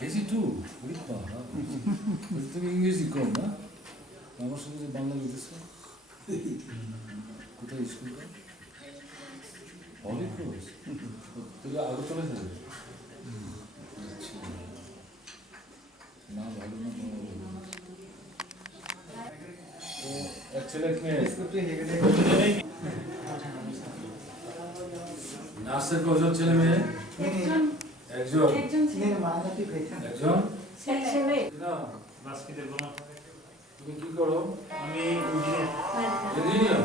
KG2 তুমি ইংরেজি কম না আমার সঙ্গে যে বাংলা বলতেছ কোথায় স্কুলটা অনেক ক্লোজ তাহলে আগরতলা যাবে আচ্ছা না ভালো না তো এক ছেলে মেয়ে নার্সের কজন ছেলে মেয়ে একজন তুমি কি করো আমি ইঞ্জিনিয়ার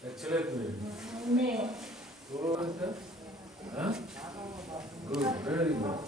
এক ছেলে মেয়ে হ্যাঁ গুড ভেরি গুড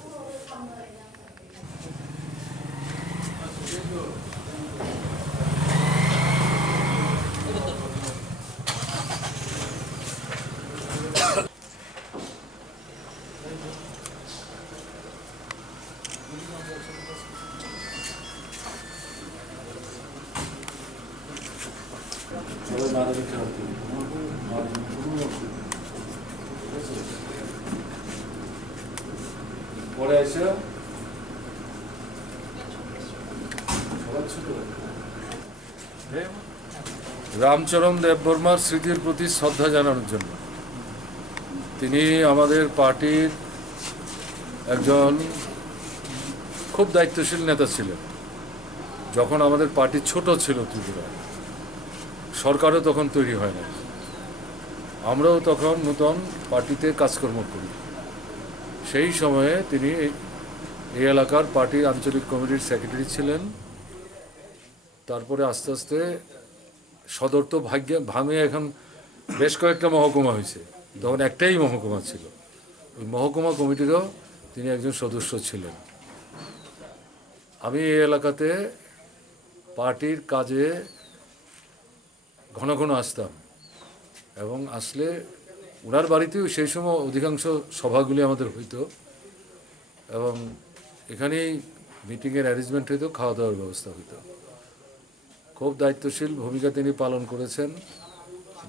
পরে এসে রামচরণ দেববর্মার স্মৃতির প্রতি শ্রদ্ধা জানানোর জন্য তিনি আমাদের পার্টির একজন খুব দায়িত্বশীল নেতা ছিলেন। যখন আমাদের পার্টি ছোট ছিল ত্রিপুরা, সরকারও তখন তৈরি হয় না, আমরাও তখন নতুন পার্টিতে কাজকর্ম করি। সেই সময়ে তিনি এই এলাকার পার্টির আঞ্চলিক কমিটির সেক্রেটারি ছিলেন। তারপরে আস্তে আস্তে সদর তো ভাঙে এখন বেশ কয়েকটা মহকুমা হয়েছে, তখন একটাই মহকুমা ছিল। ওই মহকুমা কমিটিরও তিনি একজন সদস্য ছিলেন। আমি এই এলাকাতে পার্টির কাজে ঘন ঘন আসতাম এবং আসলে ওনার বাড়িতেও সেই সময় অধিকাংশ সভাগুলি আমাদের হইতো এবং এখানেই মিটিংয়ের অ্যারেঞ্জমেন্ট হইতো, খাওয়া দাওয়ার ব্যবস্থা হইতো। খুব দায়িত্বশীল ভূমিকা তিনি পালন করেছেন,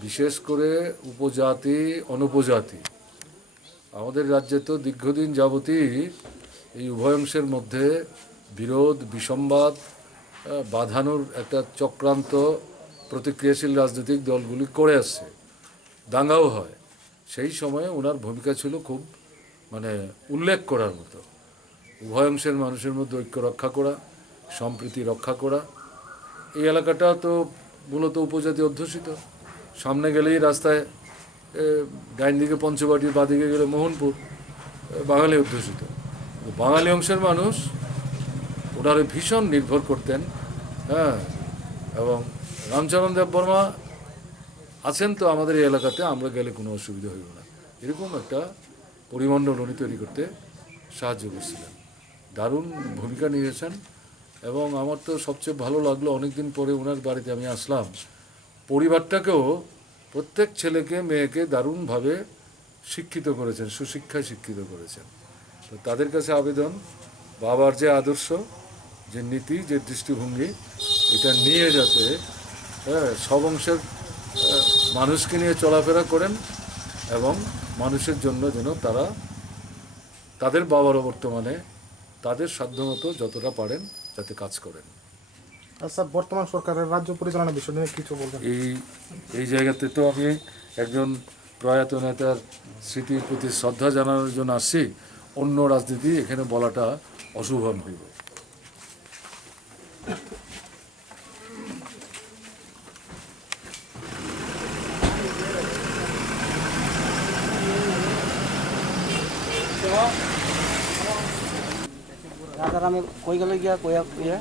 বিশেষ করে উপজাতি অনুপজাতি। আমাদের রাজ্যে তো দীর্ঘদিন যাবতই এই উভয় অংশের মধ্যে বিরোধ বিসম্বাদ বাঁধানোর একটা চক্রান্ত প্রতিক্রিয়াশীল রাজনৈতিক দলগুলি করে আসছে, দাঙ্গাও হয়। সেই সময়ে ওনার ভূমিকা ছিল খুব উল্লেখ করার মতো। উভয় অংশের মানুষের মধ্যে ঐক্য রক্ষা করা, সম্প্রীতি রক্ষা করা। এই এলাকাটা তো মূলত উপজাতি অধ্যুষিত। সামনে গেলেই রাস্তায় ডাইন দিকে পঞ্চবাটির, বাদিকে গেলে মোহনপুর, বাঙালি অধ্যুষিত। বাঙালি অংশের মানুষ ওনারে ভীষণ নির্ভর করতেন। হ্যাঁ, এবং রামচরণ দেববর্মা আছেন তো আমাদের এই এলাকাতে, আমরা গেলে কোনো অসুবিধা হইব না, এরকম একটা পরিমণ্ডল উনি তৈরি করতে সাহায্য করছিলেন। দারুণ ভূমিকা নিয়েছেন। এবং আমার তো সবচেয়ে ভালো লাগলো, অনেকদিন পরে ওনার বাড়িতে আমি আসলাম, পরিবারটাকেও, প্রত্যেক ছেলেকে মেয়েকে দারুণভাবে শিক্ষিত করেছেন, সুশিক্ষায় শিক্ষিত করেছেন। তো তাদের কাছে আবেদন, বাবার যে আদর্শ, যে নীতি, যে দৃষ্টিভঙ্গি, এটা নিয়ে যাতে সব অংশের মানুষকে নিয়ে চলাফেরা করেন এবং মানুষের জন্য যেন তারা তাদের বাবারও বর্তমানে তাদের সাধ্যমতো যতটা পারেন যাতে কাজ করেন। আচ্ছা, বর্তমান সরকারের রাজ্য পরিচালনা বিষয় নিয়ে কিছু বলবেন? এই জায়গাতে তো আমি একজন প্রয়াত নেতার স্মৃতির প্রতি শ্রদ্ধা জানানোর জন্য আসছি, অন্য রাজনীতি এখানে বলাটা অশুভম হইব। রাজার আমি কই গেলে গিয়া কইয়া কইয়া